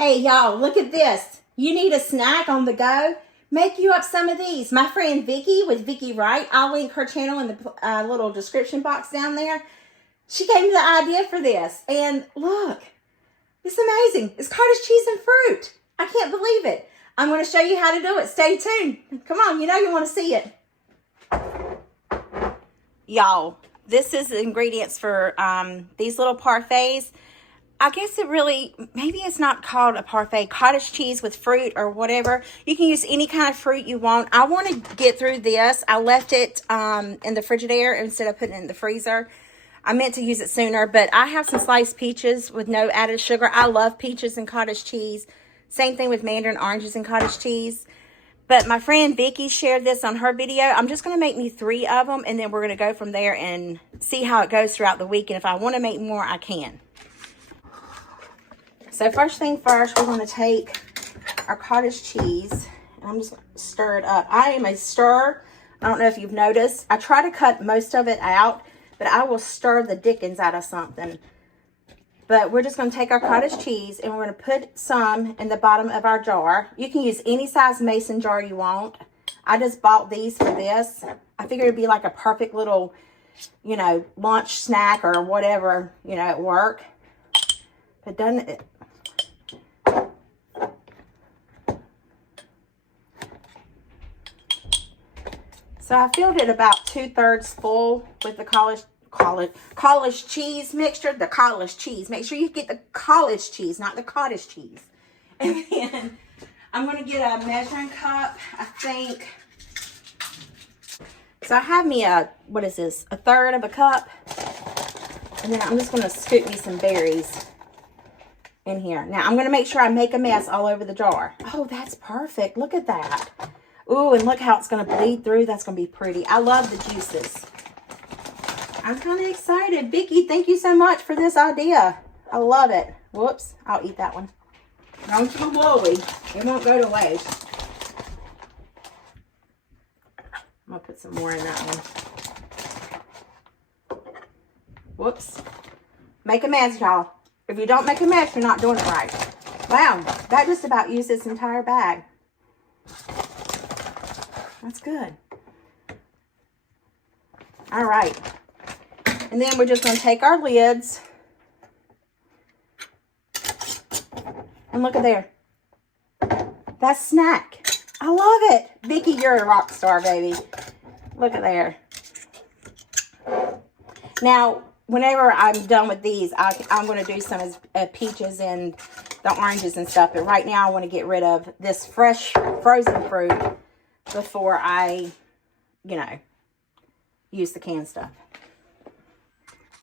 Hey, y'all, look at this. You need a snack on the go? Make you up some of these. My friend Vicky with Vicky Wright, I'll link her channel in the little description box down there. She gave me the idea for this. And look, it's amazing. It's cottage cheese and fruit. I can't believe it. I'm going to show you how to do it. Stay tuned. Come on, you know you want to see it. Y'all, this is the ingredients for these little parfaits. I guess it really, maybe it's not called a parfait, cottage cheese with fruit or whatever. You can use any kind of fruit you want. I want to get through this. I left it in the Frigidaire instead of putting it in the freezer. I meant to use it sooner, but I have some sliced peaches with no added sugar. I love peaches and cottage cheese. Same thing with mandarin oranges and cottage cheese. But my friend Vicky shared this on her video. I'm just going to make me 3 of them, and then we're going to go from there and see how it goes throughout the week. And if I want to make more, I can. So first thing first, we're going to take our cottage cheese, and I'm just going to stir it up. I am a stirrer. I don't know if you've noticed. I try to cut most of it out, but I will stir the dickens out of something. But we're just going to take our cottage cheese, and we're going to put some in the bottom of our jar. You can use any size mason jar you want. I just bought these for this. I figured it'd be like a perfect little, you know, lunch snack or whatever, you know, at work. But doesn't it? So I filled it about 2/3 full with the college cheese mixture. The college cheese. Make sure you get the college cheese, not the cottage cheese. And then I'm going to get a measuring cup, I think. So I have me what is this? 1/3 of a cup. And then I'm just going to scoop me some berries in here. Now I'm going to make sure I make a mess all over the jar. Oh, that's perfect. Look at that. Ooh, and look how it's going to bleed through. That's going to be pretty. I love the juices. I'm kind of excited. Vicky, thank you so much for this idea. I love it. Whoops, I'll eat that one. Don't you worry. It won't go to waste. I'm going to put some more in that one. Whoops. Make a mess, y'all. If you don't make a mess, you're not doing it right. Wow, that just about used this entire bag. That's good. All right. And then we're just going to take our lids. And look at there. That's snack. I love it. Vicky, you're a rock star, baby. Look at there. Now, whenever I'm done with these, I'm going to do some peaches and the oranges and stuff. But right now, I want to get rid of this fresh frozen fruit before I, you know, use the canned stuff.